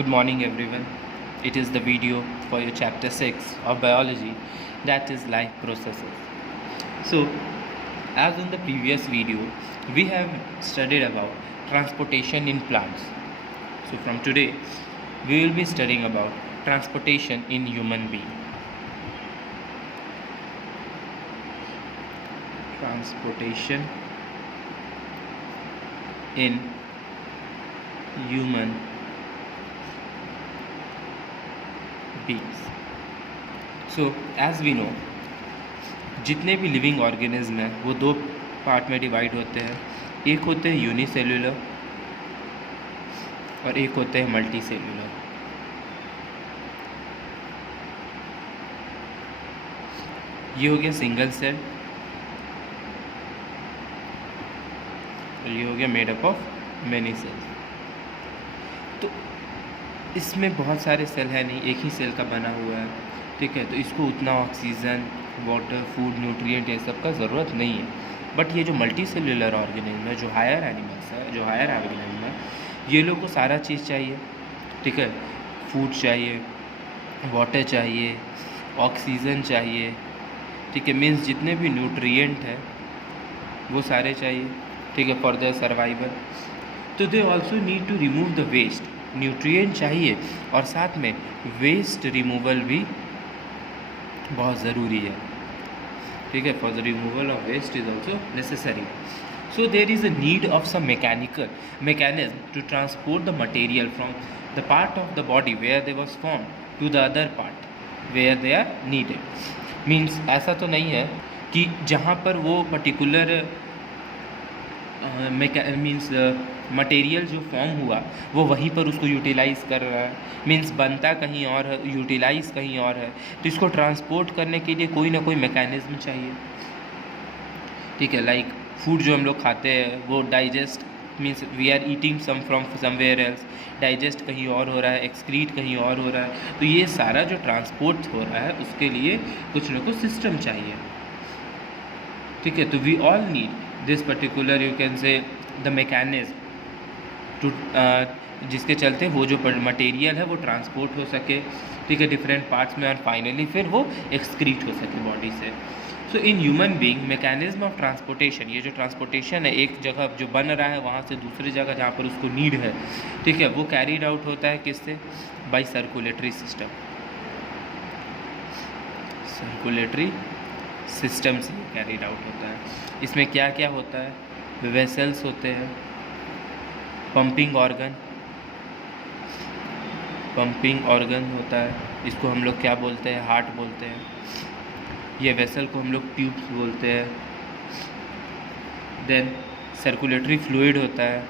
Good morning everyone. It is the video for your chapter 6 of biology, that is life processes. So as in the previous video we have studied about transportation in plants. So from today we will be studying about transportation in human being. Transportation in human beings. So as we know, जितने भी living organism हैं वो दो part में divide होते हैं. एक होते हैं यूनिसेल्यूलर और एक होते हैं मल्टी सेल्यूलर. ये हो गया सिंगल सेल और ये हो गया made up of many cells. तो इसमें बहुत सारे सेल है नहीं, एक ही सेल का बना हुआ है. ठीक है, तो इसको उतना ऑक्सीजन, वाटर, फूड, न्यूट्रिएंट ये सब का ज़रूरत नहीं है. बट ये जो मल्टी सेल्यूलर ऑर्गेनिज्म है, जो हायर एनिमल्स है, जो हायर ऑर्गेनिज्म है, ये लोग को सारा चीज़ चाहिए. ठीक है, फूड चाहिए, वाटर चाहिए, ऑक्सीजन चाहिए. ठीक है, मीन्स जितने भी न्यूट्रिएंट है वो सारे चाहिए. ठीक है, फॉर द सर्वाइवल. तो they also need to remove the waste. Nutrient चाहिए और साथ में वेस्ट रिमूवल भी बहुत ज़रूरी है. ठीक है, for the removal of waste is also necessary. So there is a need of some mechanism to transport the material from the part of the body where they was form to the other part where they are needed. Means ऐसा तो नहीं है कि जहाँ पर वो particular means material जो form हुआ वो वहीं पर उसको यूटिलाइज़ कर रहा है. मीन्स बनता कहीं और है, यूटिलाइज़ कहीं और है. तो इसको ट्रांसपोर्ट करने के लिए कोई ना कोई मैकेनिज्म चाहिए. ठीक है, लाइक फूड जो हम लोग खाते हैं वो digest, means we are eating some from somewhere else, digest कहीं और हो रहा है, एक्सक्रीट कहीं और हो रहा है. तो ये सारा जो ट्रांसपोर्ट हो रहा है उसके लिए कुछ ना कुछ सिस्टम चाहिए. ठीक है, तो we all need this particular, you can say the mechanism to, जिसके चलते वो जो मटेरियल है वो ट्रांसपोर्ट हो सके. ठीक है, डिफरेंट पार्ट्स में, और फाइनली फिर वो एक्सक्रीट हो सके बॉडी से. So in human being mechanism of transportation, ये जो ट्रांसपोर्टेशन है एक जगह जो बन रहा है वहाँ से दूसरी जगह जहाँ पर उसको नीड है, ठीक है, वो कैरीड आउट होता है किससे? By circulatory system. Circulatory system से कैरीड आउट होता है. इसमें क्या क्या होता है? वेसल्स होते हैं, पंपिंग ऑर्गन होता है. इसको हम लोग क्या बोलते हैं? हार्ट बोलते हैं. ये वेसल को हम लोग ट्यूब्स बोलते हैं. देन सर्कुलेटरी फ्लूइड होता है,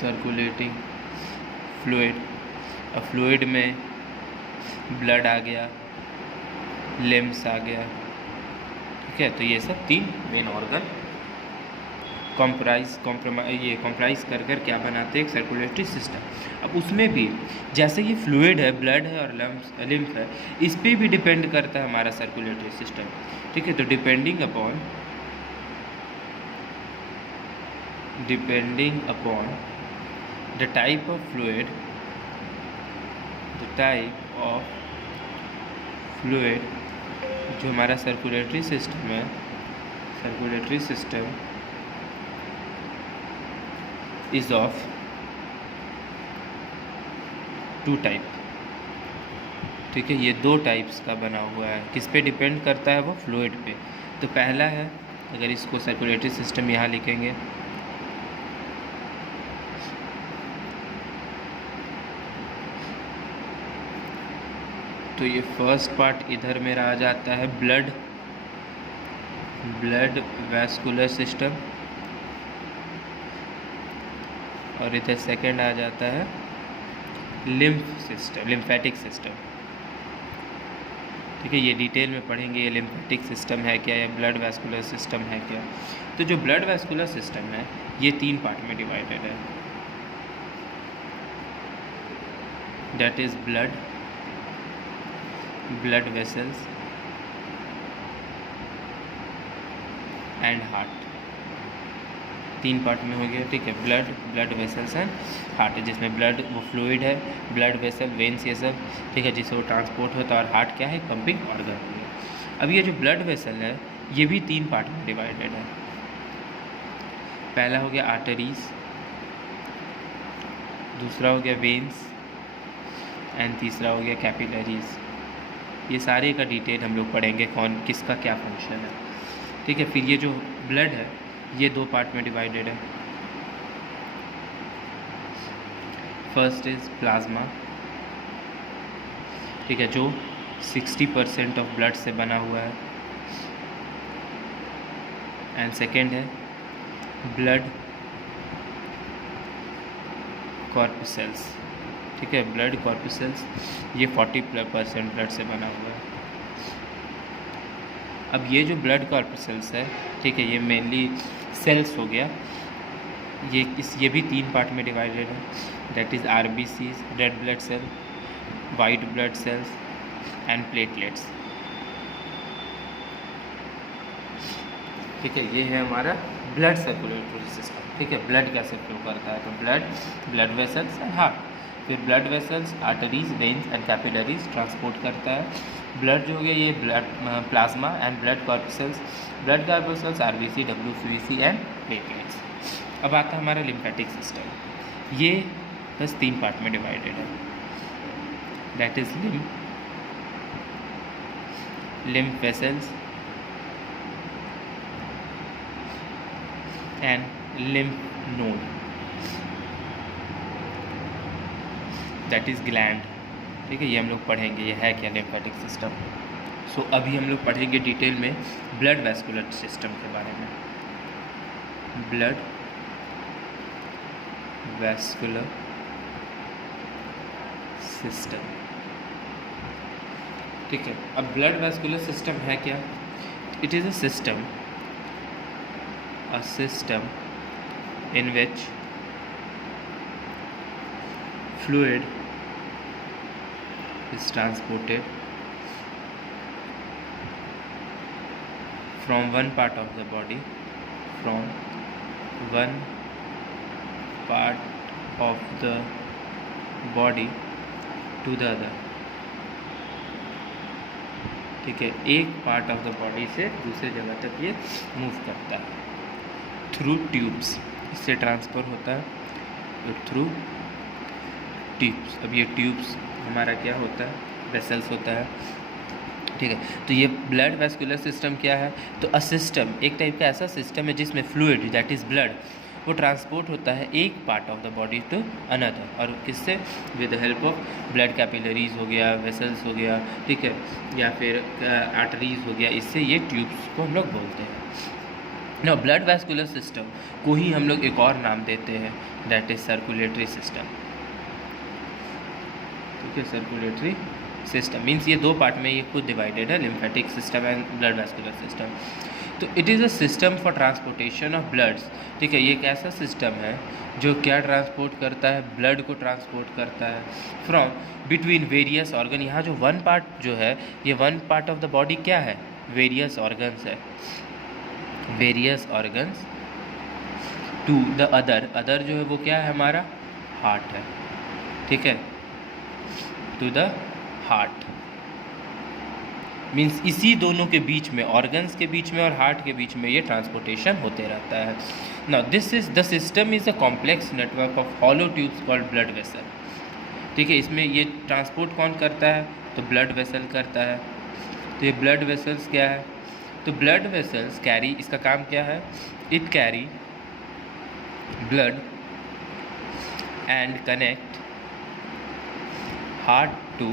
सर्कुलेटिंग फ्लूइड. और फ्लूइड में ब्लड आ गया, लिम्स आ गया. ठीक है, तो ये सब तीन मेन ऑर्गन कॉम्प्राइज कर क्या बनाते हैं? एक सर्कुलेटरी सिस्टम. अब उसमें भी जैसे ये फ्लूइड है, ब्लड है और लिम्फ है, इस पे भी डिपेंड करता है हमारा सर्कुलेटरी सिस्टम. ठीक है, तो depending upon the type of fluid जो हमारा सर्कुलेटरी सिस्टम है, circulatory system is of two type. ठीक है, ये दो टाइप्स का बना हुआ है. किस पे डिपेंड करता है? वो फ्लूइड पे. तो पहला है, अगर इसको सर्कुलेटरी सिस्टम यहाँ लिखेंगे, तो ये फर्स्ट पार्ट इधर मेरा आ जाता है ब्लड वैस्कुलर सिस्टम, और इधर सेकंड आ जाता है लिम्फेटिक सिस्टम. ठीक है, ये डिटेल में पढ़ेंगे ये लिम्फेटिक सिस्टम है क्या, या ब्लड वैस्कुलर सिस्टम है क्या. तो जो ब्लड वैस्कुलर सिस्टम है ये तीन पार्ट में डिवाइडेड है. That is blood vessels and heart. तीन पार्ट में हो गया, ठीक है। ब्लड वेसल्स एंड हार्ट, जिसमें ब्लड वो फ्लूइड है, ब्लड वेसल वेन्स ये सब, ठीक है, जिससे वो ट्रांसपोर्ट होता है। और हार्ट क्या है, पंपिंग ऑर्गन है। अब ये जो ब्लड वेसल है ये भी तीन पार्ट में डिवाइडेड है। पहला हो गया आर्टरीज, दूसरा हो गया वेन्स एंड तीसरा हो गया कैपिलरीज। ये सारे का डिटेल हम लोग पढ़ेंगे, कौन किसका क्या फंक्शन है, ठीक है। फिर ये जो ब्लड है ये दो पार्ट में डिवाइडेड है। फर्स्ट इज प्लाज्मा, ठीक है, जो 60% ऑफ ब्लड से बना हुआ है। एंड सेकेंड है ब्लड कॉर्पसेल्स, ठीक है, ब्लड कॉर्पसेल्स, ये 40% ब्लड से बना हुआ है। अब ये जो ब्लड कॉर्पसेल्स है, ठीक है, ये मेनली सेल्स हो गया। ये भी तीन पार्ट में डिवाइडेड है, that is RBCs, red blood cell, white blood cells and platelets, ठीक है। ये है हमारा ब्लड सर्कुलेटरी सिस्टम, ठीक है। ब्लड कैसे फ्लो करता है, तो ब्लड वेसल्स एंड हार्ट। फिर blood vessels, arteries, veins and capillaries transport करता है। ब्लड जो हो गया ये blood plasma and blood corpuscles RBC, WBC and platelets. अब आता है हमारा लिम्फेटिक सिस्टम, ये बस तीन पार्ट में डिवाइडेड है, that is lymph vessels and lymph node, that is gland, ठीक है। ये हम लोग पढ़ेंगे ये है क्या लिम्फेटिक सिस्टम। सो अभी हम लोग पढ़ेंगे डिटेल में ब्लड वैस्कुलर सिस्टम के बारे में। ब्लड वैस्कुलर सिस्टम, ठीक है। अब ब्लड वैस्कुलर सिस्टम है क्या? It is a system in which fluid is transported from one part of the body to the other, ठीक है। एक पार्ट ऑफ द बॉडी से दूसरे जगह तक ये मूव करता है थ्रू ट्यूब्स, इससे ट्रांसफ़र होता है तो थ्रू ट्यूब्स। अब ये ट्यूब्स हमारा क्या होता है, वेसल्स होता है, ठीक है। तो ये ब्लड वैस्कुलर सिस्टम क्या है, तो अ सिस्टम, एक टाइप का ऐसा सिस्टम है जिसमें फ्लूइड दैट इज़ ब्लड वो ट्रांसपोर्ट होता है एक part of the body to another, और किससे, with the help of blood capillaries हो गया, वेसल्स हो गया, ठीक है, या फिर आर्टरीज हो गया, इससे ये ट्यूब्स को हम लोग बोलते हैं ना। ब्लड वैस्कुलर सिस्टम को ही हम लोग एक और नाम देते हैं, दैट इज सर्कुलेटरी सिस्टम, ठीक है। सर्कुलेटरी सिस्टम मीन्स ये दो पार्ट में ये खुद डिवाइडेड है, lymphatic system and blood vascular system. तो it is a system for transportation of bloods, ठीक है। ये एक ऐसा सिस्टम है जो क्या ट्रांसपोर्ट करता है, ब्लड को ट्रांसपोर्ट करता है फ्रॉम बिटवीन वेरियस ऑर्गन। यहाँ जो वन पार्ट जो है, ये one part of the body क्या है, वेरियस ऑर्गन्स है, various organs to the other जो है वो क्या है हमारा, हार्ट है, ठीक है, टू द हार्ट। मीन्स इसी दोनों के बीच में, ऑर्गन्स के बीच में और हार्ट के बीच में ये ट्रांसपोर्टेशन होते रहता है। Now this is the system is a complex network of hollow tubes called blood vessel, ठीक है। इसमें ये ट्रांसपोर्ट कौन करता है, तो ब्लड वेसल करता है। तो ये ब्लड वेसल्स क्या है, तो ब्लड वेसल्स कैरी, इसका काम क्या है, it carry blood and connect heart to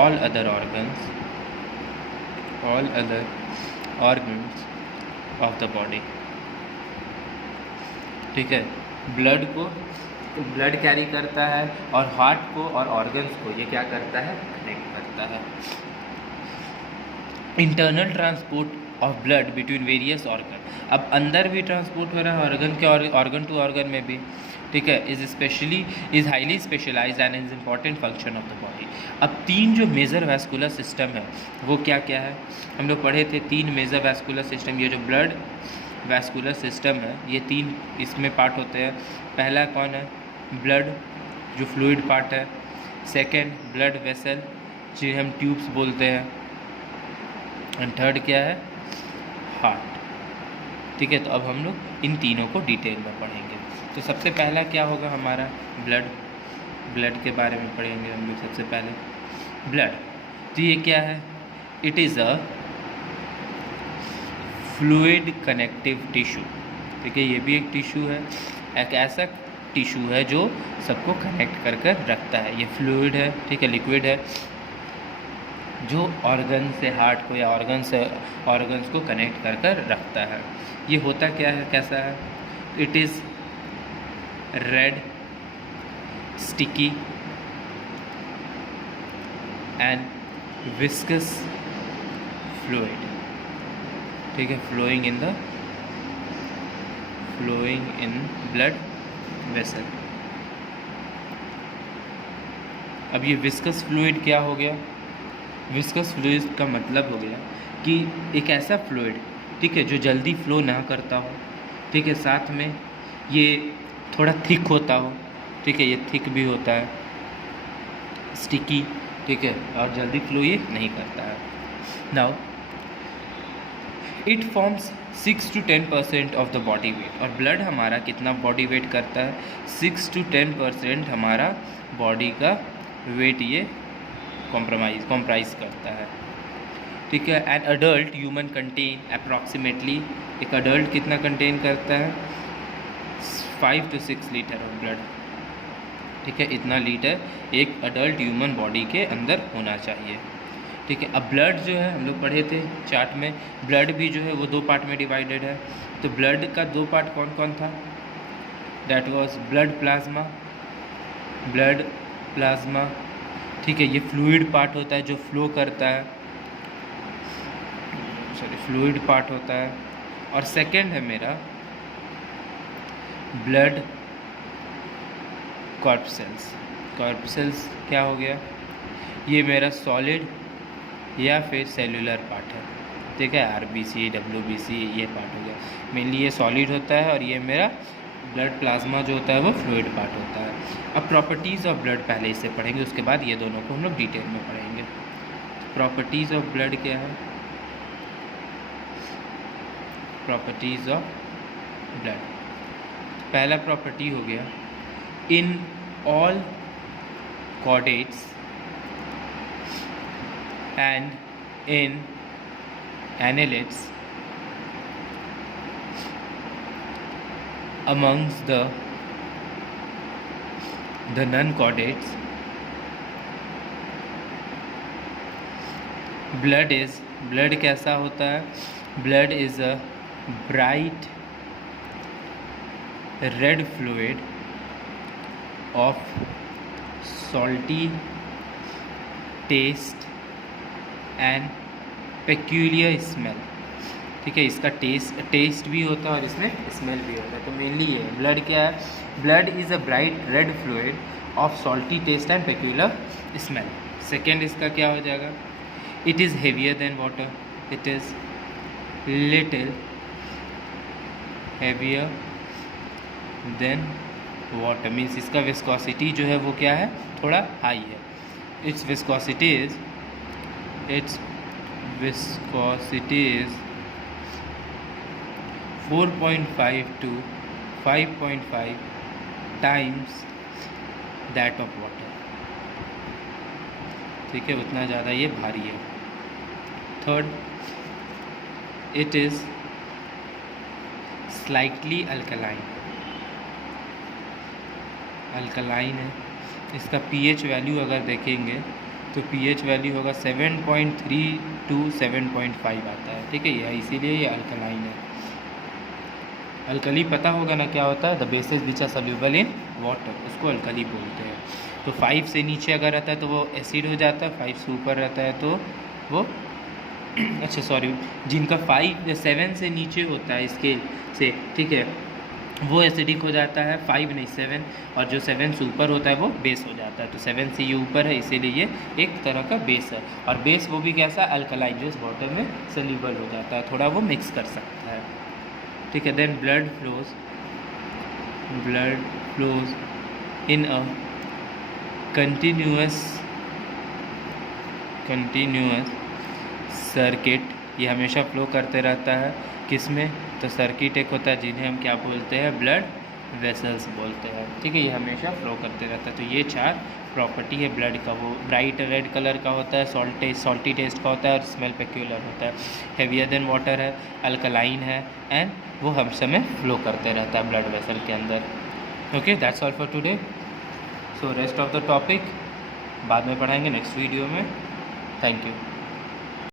all other organs of the body, ठीक है। ब्लड कैरी करता है और हार्ट को और ऑर्गन्स को ये क्या करता है, कनेक्ट करता है। Internal transport of blood between various organ, अब अंदर भी ट्रांसपोर्ट हो रहा है ऑर्गन के, और ऑर्गन टू ऑर्गन में भी, ठीक है। Is highly specialised and is important function of the body. अब तीन जो मेजर वैस्कुलर सिस्टम है वो क्या क्या है, हम लोग पढ़े थे तीन मेजर वैस्कुलर सिस्टम, ये जो ब्लड वैस्कुलर सिस्टम है, ये 3 इसमें पार्ट होते हैं। पहला कौन है? ब्लड, जो फ्लूइड पार्ट है। सेकेंड ब्लड वेसल, जिन्हें हम ट्यूब्स बोलते हैं। एंड थर्ड क्या है? हार्ट। ठीक है, तो अब हम लोग इन तीनों को डिटेल में पढ़ेंगे। तो सबसे पहला क्या होगा हमारा? ब्लड के बारे में पढ़ेंगे हम लोग सबसे पहले। ब्लड, तो ये क्या है? It is a fluid connective tissue. ठीक है, ये भी एक टिश्यू है, एक ऐसा टिश्यू है जो सबको कनेक्ट कर कर रखता है। ये फ्लूइड है, ठीक है, लिक्विड है, जो ऑर्गन से, हार्ट को या ऑर्गन्स को कनेक्ट कर कर रखता है। ये होता क्या है, कैसा है? It is red, sticky and viscous fluid. ठीक है, फ्लोइंग इन ब्लड वेसल। अब ये विस्कस फ्लूइड क्या हो गया? विस्कस फ्लूइड का मतलब हो गया कि एक ऐसा फ्लूइड, ठीक है, जो जल्दी फ्लो ना करता हो, ठीक है, साथ में ये थोड़ा थिक होता हो, ठीक है, ये थिक भी होता है, स्टिकी, ठीक है, और जल्दी फ्लो ये नहीं करता है। Now it forms 6 to 10% of the body weight. और ब्लड हमारा कितना बॉडी वेट करता है? 6 to 10% हमारा बॉडी का वेट ये कॉम्प्राइज करता है। ठीक है, an adult human contain approximately, एक अडल्ट कितना कंटेन करता है? 5 to 6 लीटर ऑफ ब्लड। ठीक है, इतना लीटर एक अडल्ट ह्यूमन बॉडी के अंदर होना चाहिए। ठीक है, अब ब्लड जो है, हम लोग पढ़े थे चार्ट में, ब्लड भी जो है वो 2 पार्ट में डिवाइडेड है। तो ब्लड का 2 पार्ट कौन कौन था? That was blood plasma. ठीक है, ये फ्लूइड पार्ट होता है जो फ्लो करता है, फ्लूइड पार्ट होता है। और सेकेंड है मेरा ब्लड कॉर्पसेल्स क्या हो गया? ये मेरा सॉलिड या फिर सेलुलर पार्ट है। ठीक है, RBC, WBC ये पार्ट हो गया। मेनली ये सॉलिड होता है और ये मेरा ब्लड प्लाज्मा जो होता है वो फ्लूइड पार्ट होता है। अब प्रॉपर्टीज़ ऑफ ब्लड पहले इससे पढ़ेंगे, उसके बाद ये दोनों को हम लोग डिटेल में पढ़ेंगे। प्रॉपर्टीज़ ऑफ ब्लड क्या है? प्रॉपर्टीज़ ऑफ ब्लड, पहला प्रॉपर्टी हो गया, in all chordates and in annelids amongst the non-chordates, blood कैसा होता है? Blood is a bright red fluid of salty taste and peculiar smell. ठीक है, इसका टेस्ट भी होता है और इसमें स्मेल भी होता है। तो मेनली ये ब्लड क्या है? Blood is a bright red fluid of salty taste and peculiar smell. Second इसका क्या हो जाएगा? It is heavier than water, it is little heavier than water, means इसका विस्कोसिटी जो है वो क्या है? थोड़ा हाई है। Its viscosity is 4.5 to 5.5 times that of water। ठीक है, उतना ज़्यादा ये भारी है। Third, it is slightly alkaline है। इसका pH वैल्यू अगर देखेंगे तो pH वैल्यू होगा 7.3 to 7.5 आता है। ठीक है, यह इसीलिए ये अल्कलाइन है। अल्कली पता होगा ना क्या होता है? The bases which are soluble in water, उसको अल्कली बोलते हैं। तो 5 से नीचे अगर रहता है तो वो एसिड हो जाता है, 5 से ऊपर रहता है तो वो अच्छा सॉरी, जिनका 7 से नीचे होता है स्केल से, ठीक है, वो एसिडिक हो जाता है, 5 नहीं 7, और जो 7 से ऊपर होता है वो बेस हो जाता है। तो 7 से ये ऊपर है, इसीलिए ये एक तरह का बेस है। और बेस वो भी कैसा? अल्कलाइन, जो इस वाटर में सॉल्युबल हो जाता है, थोड़ा वो मिक्स कर सकता है। ठीक है। Then blood flows in a continuous circuit, ये हमेशा फ्लो करते रहता है। किस में? तो सर्किट एक होता है जिन्हें हम क्या बोलते हैं? ब्लड वेसल्स बोलते हैं। ठीक है, ये हमेशा फ्लो करते रहता है। तो ये 4 प्रॉपर्टी है ब्लड का। वो ब्राइट रेड कलर का होता है, सॉल्टी टेस्ट का होता है और स्मेल पेक्यूलर होता है। हेवियर देन वाटर है, अल्कलाइन है, एंड वो हम समय फ्लो करते रहता है ब्लड वेसल के अंदर। Okay, that's all for today. So rest of the topic बाद में पढ़ाएंगे नेक्स्ट वीडियो में। Thank you.